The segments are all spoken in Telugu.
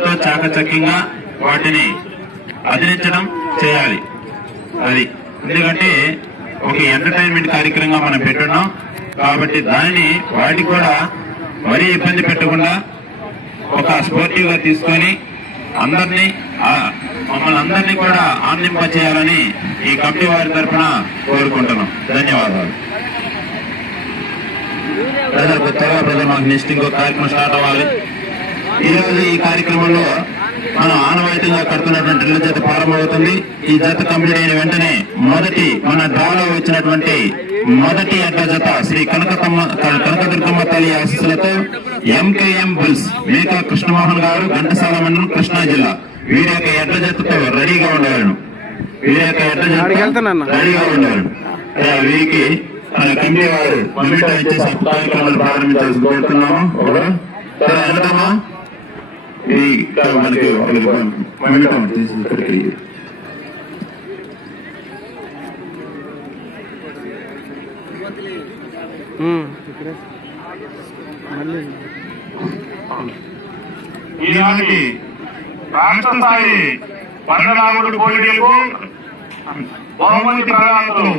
ఎంతో చాకచక్యంగా వాటిని అదిలించడం చేయాలి. అది ఎందుకంటే ఒక ఎంటర్టైన్మెంట్ కార్యక్రమంగా మనం పెట్టున్నాం. కాబట్టి దానిని వాటికి కూడా మరీ ఇబ్బంది పెట్టకుండా ఒక స్పోర్టివ్గా తీసుకొని అందరినీ మమ్మల్ని అందరినీ కూడా ఆనందింప చేయాలని ఈ కమిటీ వారి తరఫున కోరుకుంటున్నాం. ధన్యవాదాలు. బ్రదర్ కొత్తగా ప్రజలు మాకు నెక్స్ట్ ఇంకో కార్యక్రమం స్టార్ట్ అవ్వాలి. ఈ రోజు ఈ కార్యక్రమంలో మనం ఆనవాయితీగా కడుతున్నటువంటి డ్రిల్ జత ప్రారంభమవుతుంది. ఈ జత కంప్లీట్ అయిన వెంటనే మొదటి మన డ్రాలో వచ్చినటువంటి మొదటి అడ్డ జత శ్రీ కనకతమ్మ కనకదుర్గమ్మ తల్లి ఆశీస్సులతో ఎంకేఎం బుల్స్ మేకా కృష్ణమోహన్ గారు ఘంటసాల మండలం కృష్ణా జిల్లా. వీరి యొక్క ఎడ్ల జతతో రెడీగా ఉండేవాడు వీరి యొక్క ఎడ్ల ఆడికి జత. రెడీగా ఉండేవాడు వీరికి కమిటీ వారు ఇచ్చేసి కార్యక్రమాలు ప్రారంభించాల్సి కోరుతున్నాము. ఒకరు. మనకి తీసి ఇక్కడికి ఈనాటి రాష్ట్ర స్థాయి పండనాగుడు పోటీలకు బహుమతి ప్రదాతలు.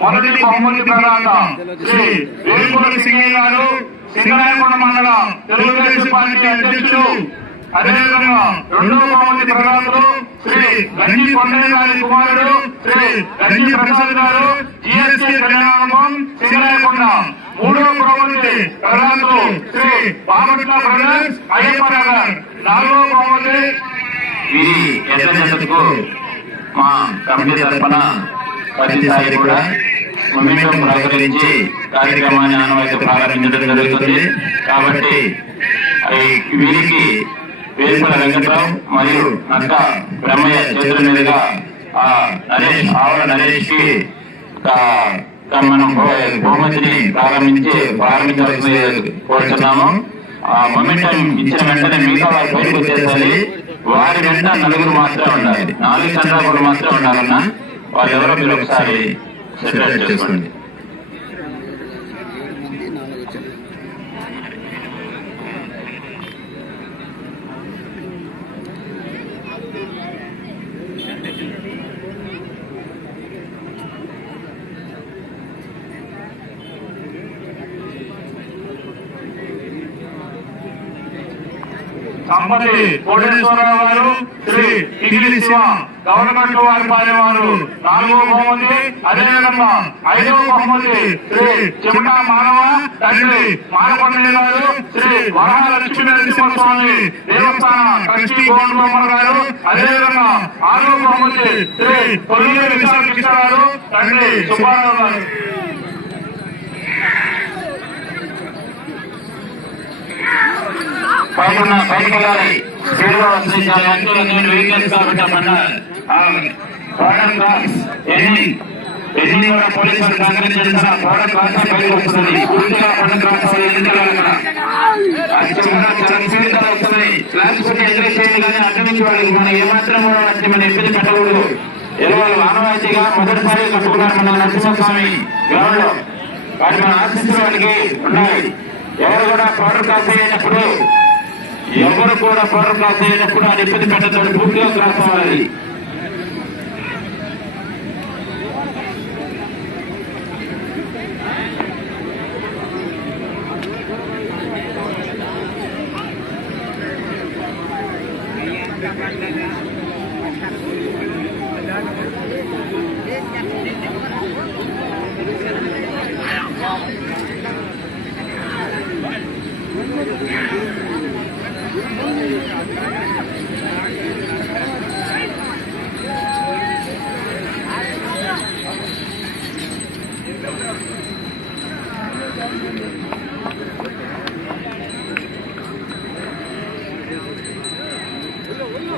మొదటి బహుమతి ప్రదాత శ్రీ సింగయ్య గారు. సింగరాయకొండ మండల తెలుగుదేశం పార్టీ అధ్యక్షులు అదేవిధంగా రెండవ బహుమతి ప్రదాతలు శ్రీ గంజి కొండయ్య గారి కుమారుడు శ్రీ గంజి ప్రసాద్ గారు జిఎస్టీ కళ్యాణం సింగరాయకొండ మూడవ బహుమతి ప్రదాతలు శ్రీ బామట్ల బ్రదర్స్ అయ్యప్ప నగర్. నాలుగవ బహుమతి ఈ మా కమిటీ తరఫున ప్రతిసారి కూడా మొమెంటం ప్రకటించి కార్యక్రమాన్ని ఆనవాయితీ ప్రారంభించడం జరుగుతుంది. కాబట్టి ఈ వీరికి వేలుపల వెంకటరావు మరియు నక్క బ్రహ్మయ్య చేతుల మీదుగా ఆ నరేష్ ఆవుల నరేష్కి మనం బహుమతిని ప్రారంభించి ప్రారంభించాల్సి కోరుతున్నాము ఆ మొమెంటం ఇచ్చిన వెంటనే మిగతా వారు బయటకు వచ్చేసారి వారి వెంట నలుగురు మాత్రమే ఉండాలి. నాలుగు చంద్రాలు మాత్రమే ఉండాలన్నా వారు ఎవరో మీరు ఒకసారి సెపరేట్ చేసుకోండి. కోటేశ్వరరావు గారు శ్రీ టిగిలి శివ. గవర్నమెంట్ వారి పాలెం వారు నాలుగో బహుమతి అదేవిధంగా ఐదవ బహుమతి శ్రీ చెమట మానవ తండ్రి మానకొండయ్య గారు శ్రీ వరహాలక్ష్మీ నరసింహస్వామి దేవస్థాన ట్రస్టీ గోండ్ బొమ్మల గారు అదేవిధంగా ఆరో బహుమతి శ్రీ కొల్లేరు విశాల కృష్ణ గారు తండ్రి సుబ్బారావు గారు. పైన పైన గారి సేవలో వస్తుంది అంటూ నేను వీకెండ్స్ కాబట్టి ప్రోడక్ట్ ఎన్ని? ఎన్ని కూడా పోలీసులు సహకరించిన ప్రోడక్ట్ క్లాస్ పైకి వస్తుంది. పూర్తిగా ప్రోడక్ట్ క్లాస్ ఎందుకంటే అది లేకపోతే చేయాలి కానీ అడ్డమించి వాళ్ళకి మనం ఏమాత్రం కూడా మనం ఇబ్బంది పెట్టకూడదు. ఏదో ఆనవాయితీగా మొదటిసారి కట్టుకున్నారు మన నరసింహస్వామి గ్రౌండ్లో వాటి మన ఆశిస్తున్న వాళ్ళకి ఉండాలి ఎవరు కూడా పౌడర్ క్రాస్ అయినప్పుడు ఎవరు కూడా పౌడర్ క్రాస్ అయినప్పుడు అది ఇబ్బంది పెట్టడం పూర్తిగా క్లాస్ అవ్వాలి.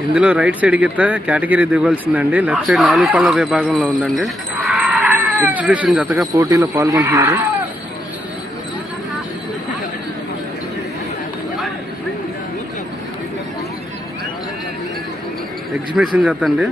ఇందులో రైట్ సైడ్ గిత్త కేటగిరీ దివ్వాల్సిందండి లెఫ్ట్ సైడ్ నాలుగు పళ్ళ విభాగంలో ఉందండి. ఎగ్జిబిషన్ జతగా పోటీలో పాల్గొంటున్నారు. ఎగ్జిబిషన్ జత అండి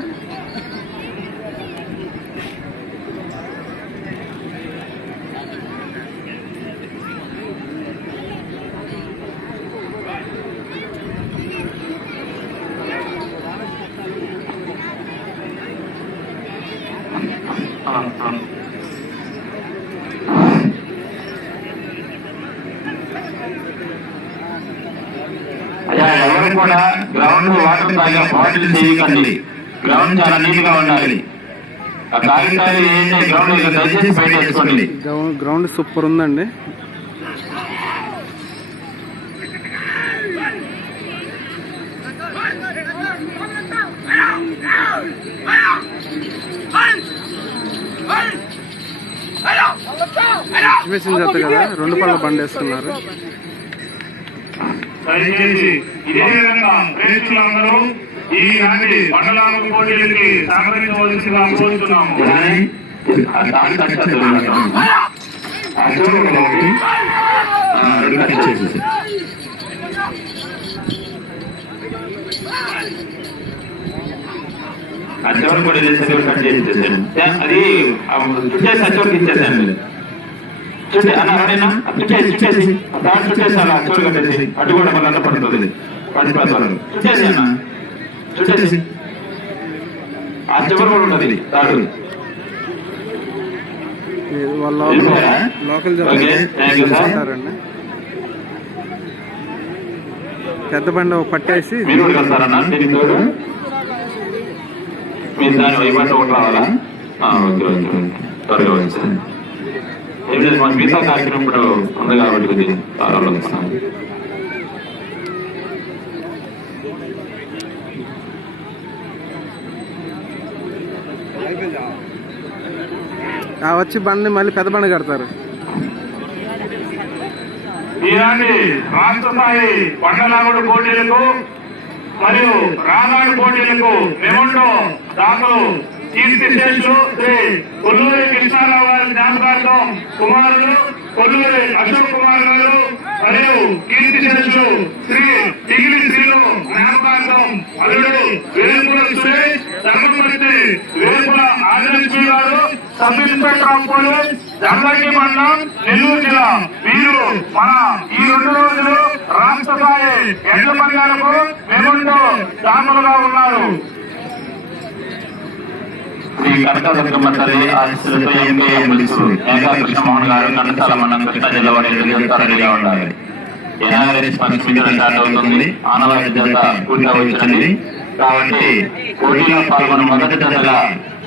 ఎవరు కూడా గ్రౌండ్ వాటర్ తాగే బాటిల్ చేయకండి గ్రౌండ్ చాలా నీట్గా ఉండాలి ఆ కాగితాలు ఏంటి గ్రౌండ్ సూపర్ ఉందండి ఎగ్జిబిషన్ జత కదా రెండు పళ్ళ బండి వేస్తున్నారు దయచేసి ఇదే విధంగా ప్రేక్షకులందరూ పోటీలకి సహకరించవలసిందిగా కోరుతున్నాము కూడా కట్ చేసేసాను అది చివరికి ఇచ్చేసాను చుట్టే అన్న ఎవరైనా చుట్టేసి చుట్టేసి దాని చుట్టేసి అలా చివరి కట్టేసి అటు కూడా మళ్ళీ పడుతుంది పడిపోతారు చుట్టేసి అన్న చుట్టేసి ఆ చివరి ఉంటుంది లోకల్ పెద్ద బండి ఒక పట్టేసి మీరు వెళ్తారన్నా దాని వైపు ఒకటి రావాలా? ఆ, ఓకే ఓకే. త్వరగా వచ్చేయండి. మన మిగతా కార్యక్రమం కూడా ఉంది కాబట్టి కొద్దిగా వచ్చి బండి మళ్ళీ పెద్ద బండి కడతారు. ఈనాటి రాష్ట్ర స్థాయి పండలాగుడు పోటీలకు మరియు రానాడు పోటీలకు మెమంటో దాఖలు కీర్తి శ్రీ కొల్లూరి కృష్ణారావు గారి జ్ఞాపకార్థం కుమారుడు కొల్లూరి అశోక్ కుమార్ గారు మరియు కీర్తి శేషులు శ్రీ టిగిలి శ్రీలు జ్ఞాపకార్థం అల్లుడు వేలుపుల సురేష్ ధర్మపతి వేలుపుల ఆదిలక్ష్మి గారు sub inspector of police Jangi మండలం నెల్లూరు జిల్లా. వీరు మన ఈ రెండు రోజులు రాష్ట్ర స్థాయి ఎడ్ల పందాలకు మెమంటో దాఖలుగా ఉన్నారు. శ్రీ కనకదుర్గమ్మ తల్లి ఆశీస్సులతో ఎంకేఎం తెలుసు మేఘా కృష్ణమోహన్ గారు నందసాల మండలం కృష్ణా జిల్లా రెడీగా ఉండాలి ఎన్ఆర్ఎస్ పంపించడం స్టార్ట్ అవుతుంది ఆనవాడి జత పూర్తి వచ్చింది కాబట్టి పోటీలో పాల్గొన్న మొదటి జతగా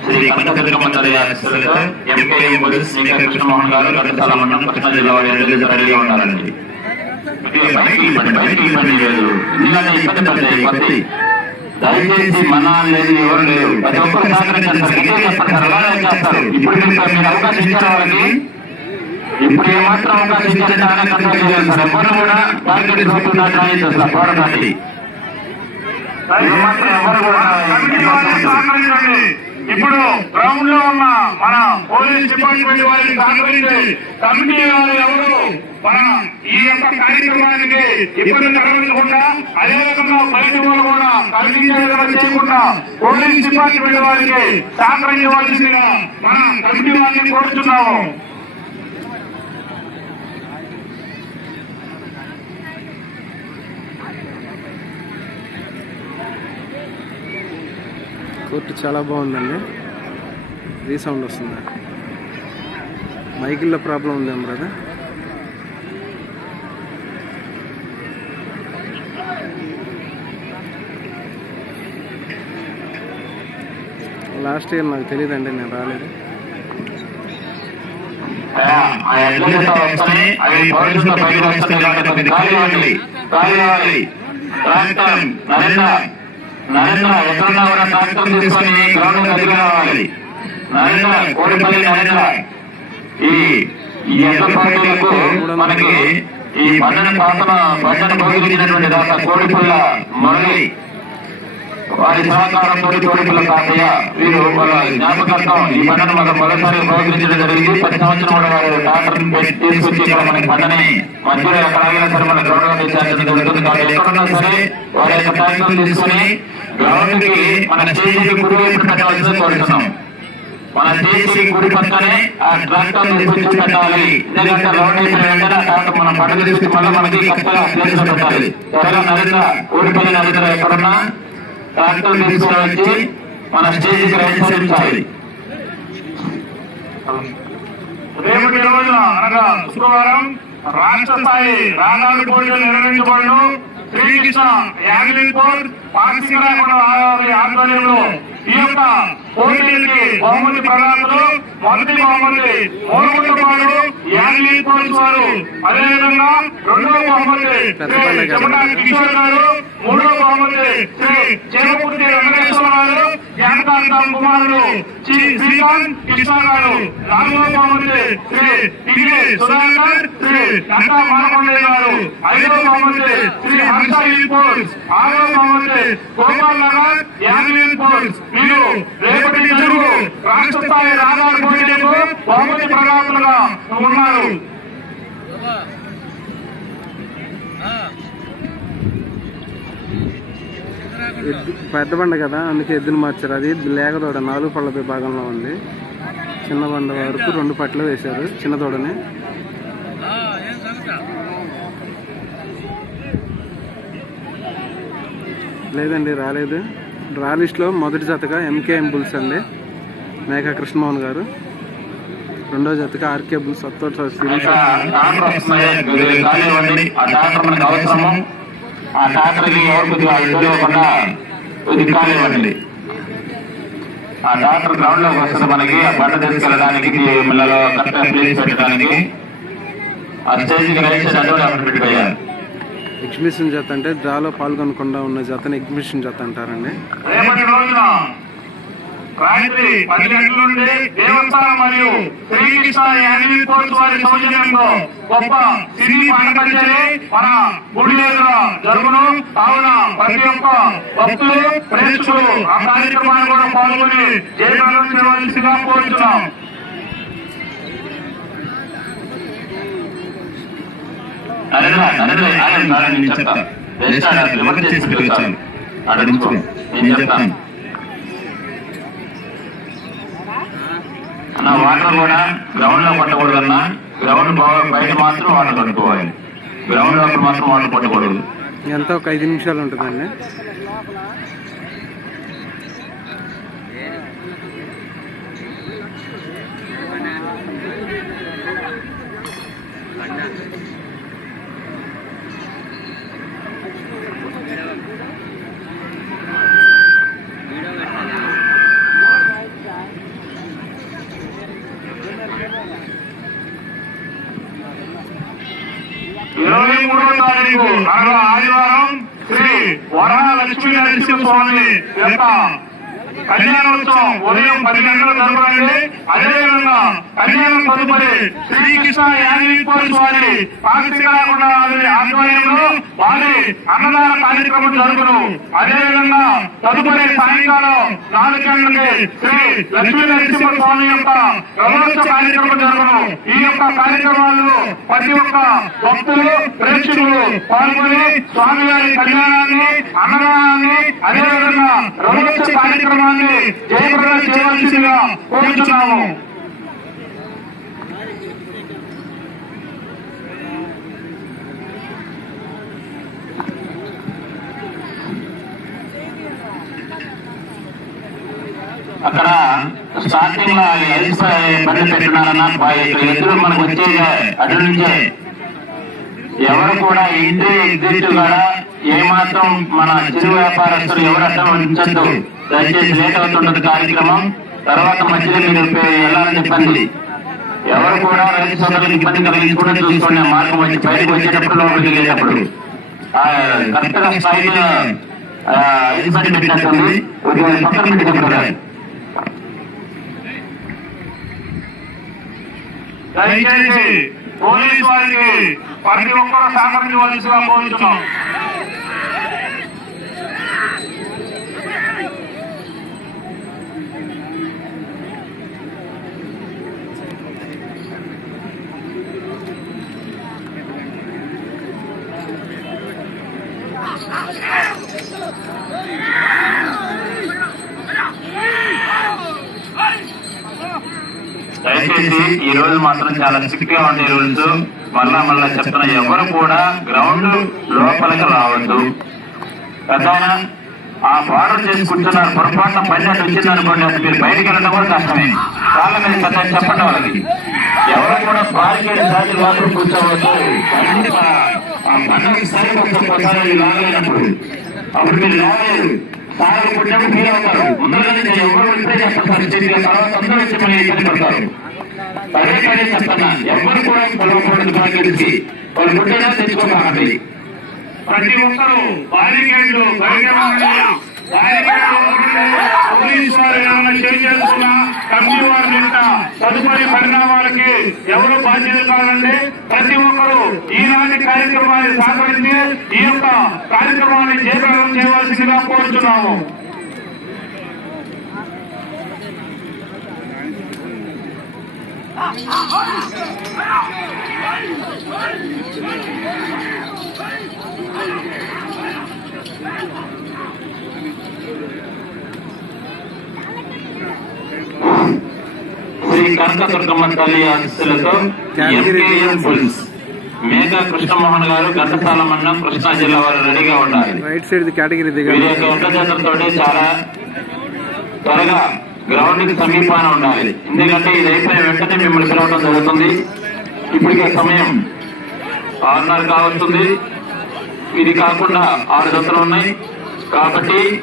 శ్రీ కనకదుర్గమ్మ తల్లి ఆశీస్సులతో ఎంకేఎం తెలుసు మేఘా కృష్ణమోహన్ గారు నందసాల మండలం కృష్ణా జిల్లా జత రెడీగా ఉండాలండి. బయటికి బయటికి ఇవ్వండి లేదు ఇబ్బంది పడతాయి దయచేసి మన అనేది ఎవరు లేరు. ప్రతి ఒక్కరు చెప్పండి సార్ చేస్తారు. ఇప్పుడు మీకు మీరు అవకాశం ఇచ్చారు వాళ్ళకి ఇప్పుడు ఏమాత్రం అవకాశం ఇచ్చారంటే ఆయన కంట్రోల్ చేయాలి సార్ ఎవరు కూడా టార్గెట్ సార్ పోరాటానికి. ఏమాత్రం ఎవరు కూడా. ఇప్పుడు గ్రౌండ్లో ఉన్న మన పోలీస్ డిపార్ట్మెంట్ వారిని సహకరించి కమిటీ వారు ఎవరు? మన ఈ యొక్క కార్యక్రమానికి ఇబ్బంది కలగకుండా అదేవిధంగా బయట వాళ్ళు కూడా విధంగా చేయకుండా పోలీస్ డిపార్ట్మెంట్ వారికి సహకరించవలసిందిగా మన కమిటీ వారిని కోరుతున్నాము కోర్టు చాలా బాగుందండి. రీసౌండ్ వస్తుంది. మైకిల్లో ప్రాబ్లం ఉందేం బ్రదర్ లాస్ట్ ఇయర్ నాకు తెలియదండి నేను రాలేదు. నరేంద్ర. నరేంద్ర కూడా ట్రాక్టర్ తీసుకొని గ్రౌండ్ దగ్గర రావాలి. నరేంద్ర కోడిపల్లి నరేంద్ర ఈ ఎడ్ల పార్టీలకు మనకి ఈ బండను పాసన బండను భోగించినటువంటి దాత కోడిపల్ల మురళి వారి సహకారంతో కోరికల తాతయ్య వీరు వాళ్ళ జ్ఞాపకార్థం ఈ పంటను మనం మొదటిసారి ఉపయోగించడం జరిగింది. ప్రతి సంవత్సరం కూడా వారు ట్రాక్టర్ తీసుకొచ్చి ఇక్కడ మనకి పంటని మధ్యలో ఎక్కడైనా సరే మన గౌరవం లో జరుగుతుంది కాబట్టి ఎక్కడున్నా సరే వారి యొక్క తీసుకుని గ్రౌండ్కి మన పెట్టాల్సింది కోరుతున్నాం. మన చేసి కుడి పక్కనే ఆ ట్రాక్టర్ తీసుకొచ్చి పెట్టాలి. ఎందుకంటే రౌండ్ అయిపోయిన వెంటనే ఆ ట్రాక్టర్ మనం పంట తీసుకుని మళ్ళీ మనకి కరెక్ట్గా ప్లేస్లో పెట్టాలి. త్వరగా నరేంద్ర ఓడిపోయిన నరేంద్ర ఎక్కడున్నా ట్రాక్టర్ తీసుకుని వచ్చి మన స్టేజ్కి రైట్ సైడ్ ఉంచాలి రేపటి రోజున అనగా శుక్రవారం రాష్ట్ర స్థాయి రానాడు పోటీలు నిర్వహించబడును. శ్రీకృష్ణ యాగలింపూర్ పార్సికరాయకుండా ఆధ్వర్యంలో ఈ యొక్క పోటీలకి బహుమతి ప్రదాతలు మొదటి బహుమతి మూలగుంటపాడు యాగలింపూర్ వారు అదేవిధంగా రెండవ బహుమతి శ్రీ చెమట కిషోర్ గారు. మూడవ బహుమతి శ్రీ చేమకుర్తి వెంకటేశ్వర గారు. జ్ఞానకాంతం శ్రీ శ్రీకాంత్ కృష్ణ గారు. నాలుగవ బహుమతి శ్రీ టిగిరి సుధాకర్ శ్రీ గంటా మానకొండయ్య గారు. ఐదవ బహుమతి శ్రీ హర్ష ఇన్పోర్ట్స్ ఆరవ బహుమతి గోపాల్ నగర్ యాదవ్ ఇన్పోర్ట్స్ వీరు రేపటి జరుగు రాష్ట్ర స్థాయి రాగాల పోటీలకు బహుమతి ప్రదాతలుగా ఉన్నారు. ఎద్దు పెద్ద బండ కదా అందుకే ఎద్దును మార్చారు. అది లేగదోడ నాలుగు పళ్ళ విభాగంలో ఉంది. చిన్న బండ వరకు రెండు పట్లు వేశారు చిన్న దూడని లేదండి రాలేదు. డ్రా లిస్ట్లో మొదటి జతగా ఎంకేఎం బుల్స్ అండి. మేఘా కృష్ణమోహన్ గారు. రెండో జతగా ఆర్కే బుల్స్ అత్తోట ఆ డాక్టర్ గ్రౌండ్లోకి వస్తుంది మనకి ఆ బండ తీసుకెళ్ళడానికి మిల్లలో కరెక్ట్ ప్లేస్ పెట్టడానికి ఆ పెట్టుకోవాలి. ఎగ్జిబిషన్ జత అంటే డ్రాలో పాల్గొనకుండా ఉన్న జతని ఎగ్జిబిషన్ జత అంటారండి. రాత్రి పది గంటల నుండి దేవస్థానం మరియు శ్రీకృష్ణ యాదవి కోర్టు వారి సౌజన్యంలో గొప్ప సినీ పాట కచేరీ మన గుడి ఎదుర జరుగును. కావున ప్రతి ఒక్క భక్తులు ప్రేక్షకులు ఆ కార్యక్రమాన్ని కూడా పాల్గొని జయప్రదం చేయవలసిగా కోరుతున్నాం నరేంద్ర నరేంద్ర ఆగండి, ఆగండి, నేను చెప్తా. జస్ట్ ఆడ లిమిట్ చేసి పెట్టాను ఆడ నిల్చో నేను చెప్తాను. అన్న వాటర్ కూడా గ్రౌండ్లో అన్న గ్రౌండ్ బాగా బయట మాత్రం వాటర్ పట్టుకోవాలి గ్రౌండ్ లోపల మాత్రం వాటర్ పట్టకూడదు ఎంత ఒక ఐదు నిమిషాలు ఉంటుందండి. ఇరవై మూడో తారీఖు అనగా ఆదివారం శ్రీ వరా లక్ష్మీ నరసింహస్వామి యొక్క కళ్యాణోత్సవం ఉదయం పది గంటలకు జరగండి అదేవిధంగా కళ్యాణం తదుపరి శ్రీకృష్ణ యాదవీపూర్ వారి పాక్షికరాకుండా ఆధ్వర్యంలో వారి అన్నదాన కార్యక్రమం జరుగును. అదేవిధంగా తదుపరి సాయంకాలం నాలుగు గంటలకి శ్రీ లక్ష్మీ నరసింహ స్వామి యొక్క రథోత్సవ కార్యక్రమం జరుగును. ఈ యొక్క కార్యక్రమాల్లో ప్రతి ఒక్క భక్తులు ప్రేక్షకులు పాల్గొని స్వామివారి కళ్యాణాన్ని అన్నదానాన్ని అదేవిధంగా రథోత్సవ కార్యక్రమాన్ని జయప్రదం చేయవలసిందిగా కోరుతున్నాము. అక్కడ స్టార్టింగ్లో ఎల్స్ బండి పెట్టినారన్న ఎదురు మనకు వచ్చేది అటు నుంచే. ఎవరు కూడా ఇంటి ఎగ్జిట్ కూడా ఏమాత్రం మన చిరు వ్యాపారస్తులు ఎవరు అడ్డం ఉంచద్దు. దయచేసి లేట్ అవుతుంటది కార్యక్రమం తర్వాత మధ్యలో మీరు వెళ్ళాలని చెప్పండి. ఎవరు కూడా రైతు సోదరులకు ఇబ్బంది కలిగించకుండా చూసుకోండి మార్గం వచ్చి బయటకు వచ్చేటప్పుడు లోపలికి వెళ్ళేటప్పుడు. కరెక్ట్గా స్థాయిలో బండి పెట్టినట్టుంది. పక్కన పెట్టుకుంటారు దయచేసి పోలీసు వారికి ప్రతి ఒక్కరూ సహకరించవలసిగా కోరుతున్నాం దయచేసి ఈ రోజు మాత్రం చాలా స్ట్రిక్ట్గా ఉండే రూల్స్ మళ్ళా మళ్ళా చెప్తున్న ఎవరు కూడా గ్రౌండ్ లోపలికి రావద్దు. పెద్దనా ఆ బార్డర్ చేసి కూర్చున్నారు పొరపాటున పని వచ్చింది అనుకోండి అది మీరు బయటికి వెళ్ళడం కూడా కష్టమే. వాళ్ళ మీద పెద్ద చెప్పండి వాళ్ళకి. ఎవరు కూడా బారికేడ్ దాటి లోపల కూర్చోవచ్చు పండుగ స్థాయికి ఒక్కసారి లాగలేనప్పుడు. అప్పుడు మీరు లాగలేదు. సాగు పుట్టినప్పుడు ఫీల్ అవుతారు. ముందుగానే ఎవరు ఇప్పుడే చెప్పారు తర్వాత అందరూ వచ్చి మళ్ళీ ఇబ్బంది పడతారు. పదే పదే చెప్తున్నా ఎవరు కూడా పిలవకూడదు నాకు తెలిసి వాళ్ళు పుట్టినా తెచ్చుకోకండి. ప్రతి ఒక్కరూ బాలికేళ్ళు కమిటీ వారి యొక్క తదుపరి పరిణామాలకి ఎవరు బాధ్యత కాదండి ప్రతి ఒక్కరూ ఈనాటి కార్యక్రమాన్ని సహకరించి ఈ యొక్క కార్యక్రమాన్ని జయప్రదం చేయవలసిందిగా కోరుతున్నాము శ్రీ కనకదుర్గమ్మ తల్లి ఆశీస్సులతో ఎంకేఎం పుల్స్ మేఘా కృష్ణమోహన్ గారు ఘంటసాల మండలం కృష్ణా జిల్లా వారు రెడీగా ఉండాలి. రైట్ సైడ్ కేటగిరీ దిగాలి. చాలా త్వరగా గ్రౌండ్కి సమీపాన ఉండాలి. ఎందుకంటే ఇది అయిపోయిన వెంటనే మిమ్మల్ని పిలవడం జరుగుతుంది. ఇప్పటికే సమయం ఆరున్నర కావస్తుంది. ఇది కాకుండా ఆరు జతలు ఉన్నాయి. కాబట్టి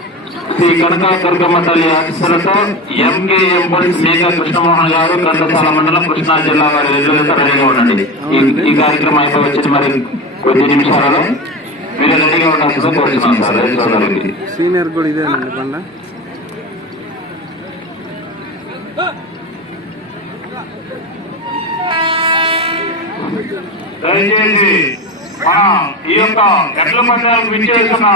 శ్రీ కనకా దుర్గమ్మ తల్లి ఆశీస్సులతో ఎంకేఎం పోలీస్ మేఘ కృష్ణమోహన్ గారు కంటసాల మండలం కృష్ణా జిల్లా వారి రెడ్డిలతో రెడీగా ఉండండి. ఈ- కార్యక్రమం అయితే వచ్చింది మరి కొద్ది నిమిషాలలో మీరు రెడీగా ఉండాల్సిందో కోరుతున్నాను సార్. సీనియర్ కూడా ఇదేనండి దయచేసి మనం ఈ యొక్క ఎట్ల పందాలకు విచ్చేస్తున్న.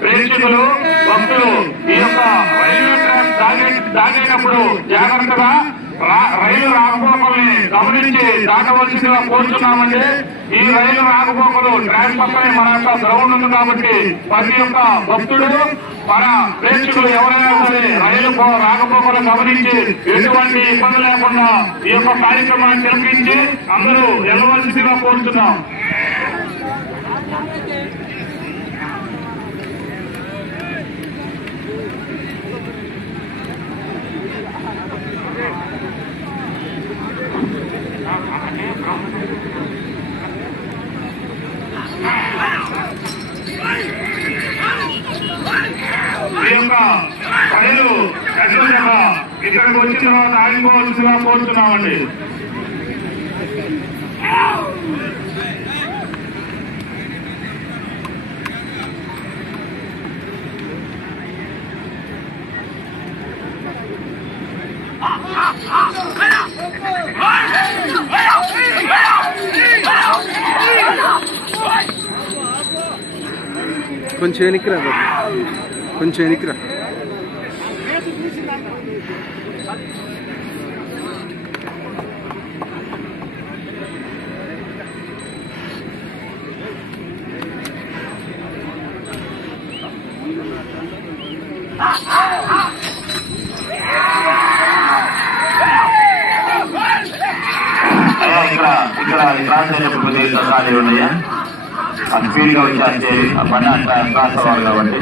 ప్రేక్షకులు భక్తులు ఈ యొక్క రైల్వే ట్రాక్ దాగే దాగేటప్పుడు జాగ్రత్తగా రైలు రాకపోకల్ని గమనించి దాటవలసిందిగా కోరుతున్నామండి. ఈ రైలు రాకపోకలు ట్రాక్ పక్కనే మన యొక్క గ్రౌండ్ ఉంది కాబట్టి ప్రతి ఒక్క భక్తుడు మన ప్రేక్షకులు ఎవరైనా సరే రైలు రాకపోకలు గమనించి ఎటువంటి ఇబ్బంది లేకుండా ఈ యొక్క కార్యక్రమాన్ని తిలకించి అందరూ వెళ్ళవలసిందిగా కోరుతున్నాం. ఈ యొక్క పనులు ఖచ్చితంగా ఇక్కడికి వచ్చిన తర్వాత ఆగిపోవలసిందిగా కోరుతున్నామండి. కొంచెం వెనక్కి రాదు కొంచెం వెనక్కి ఇక్కడ ఇక్కడ క్రాస్ అయినప్పుడు కొద్దిగా ఖాళీ ఉన్నాయా? అది స్పీడ్గా వచ్చేస్తే ఆ పని అంతా క్రాస్ అవ్వాలి కాబట్టి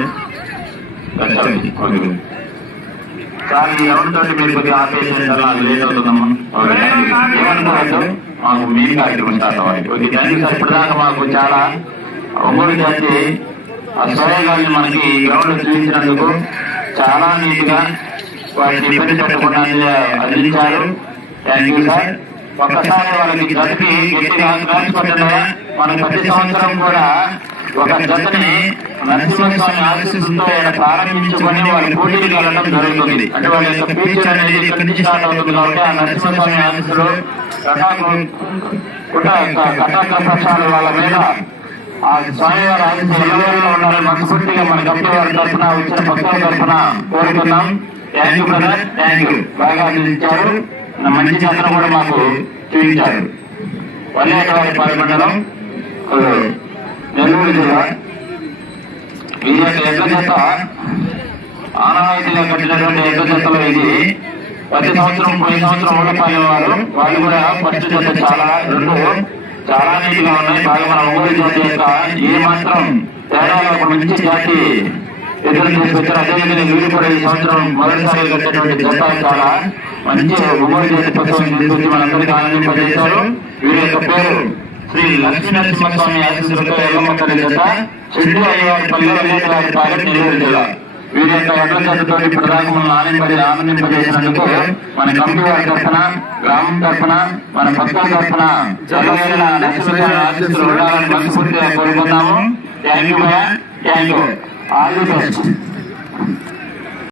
కానీ ఎవరితో మీరు కొద్దిగా ఆపేసిన తర్వాత లేట్ అవుతుందమ్మా మాకు మేము కార్యక్రమం కొద్ది ఇప్పటిదాకా మాకు చాలా ఒంగోలు జాతి ఆ సోయగాన్ని మనకి గ్రౌండ్ చూపించినందుకు చాలా నీట్గా వాటిని ఇబ్బంది పెట్టకుండా అందించారు థ్యాంక్ యూ సార్ ఒక్కసారి వాళ్ళకి జతకి గట్టిగా మనం ప్రతి సంవత్సరం కూడా ఒక జతని నరసింహస్వామి ఆశీస్సులతో ఆయన ప్రారంభించుకొని వాళ్ళ పోటీకి వెళ్ళడం జరుగుతుంది. అంటే వాళ్ళ యొక్క పీచ్ అనేది ఇక్కడి నుంచి స్టార్ట్ అవుతుంది కాబట్టి ఆ నరసింహస్వామి ఆశీస్సులు కటాకు వాళ్ళ మీద ఆ స్వామివారి ఆశీస్సులు ఎల్లవేళలో ఉండాలని మనస్ఫూర్తిగా మన కంపెనీ వారి తరఫున వచ్చిన భక్తుల తరఫున కోరుతున్నాం thank you brother thank you బాగా అందించారు మంచి జాతర కూడా మాకు చూపించారు. వల్లేటవారి పాల్గొనడం నెల్లూరు జిల్లా ఇది యొక్క ఎడ్ల చేత ఆనవాయితీగా కట్టినటువంటి ఎడ్ల చేతలో ఇది ప్రతి సంవత్సరం పోయిన సంవత్సరం ఊళ్ళపాలెం వారు వాళ్ళు కూడా ఫస్ట్ జత చాలా రెండు చాలా నీటిగా ఉన్నాయి. బాగా మన ఒంగోలు జాతి యొక్క ఏ మాత్రం తేడా మంచి జాతి ఎదురు తీసుకొచ్చారు అదేవిధంగా వీరు కూడా ఈ సంవత్సరం మొదటిసారి కట్టినటువంటి జత చాలా మంచి ఒంగోలు జాతి పుస్తకం తీసుకొచ్చి మనందరికీ ఆనందింపజేశారు. వీరి యొక్క పేరు శ్రీ లక్ష్మీ నరసింహస్వామి ఆశీస్సులతో ఎల్లమ్మ జత చెట్టు అయ్యవారి పల్లె అల్లేకరాజు పాలెం నెల్లూరు వీరి యొక్క ఎడ్ల జతతోటి ఆనందింపజేసినందుకు మన కంపెనీ వారి తరఫున గ్రామం తరఫున మన పత్రం తరఫున జగవేల నరసింహస్వామి ఆశీస్సులు ఉండాలని మనస్ఫూర్తిగా కోరుకుందాము thank you thank you all the best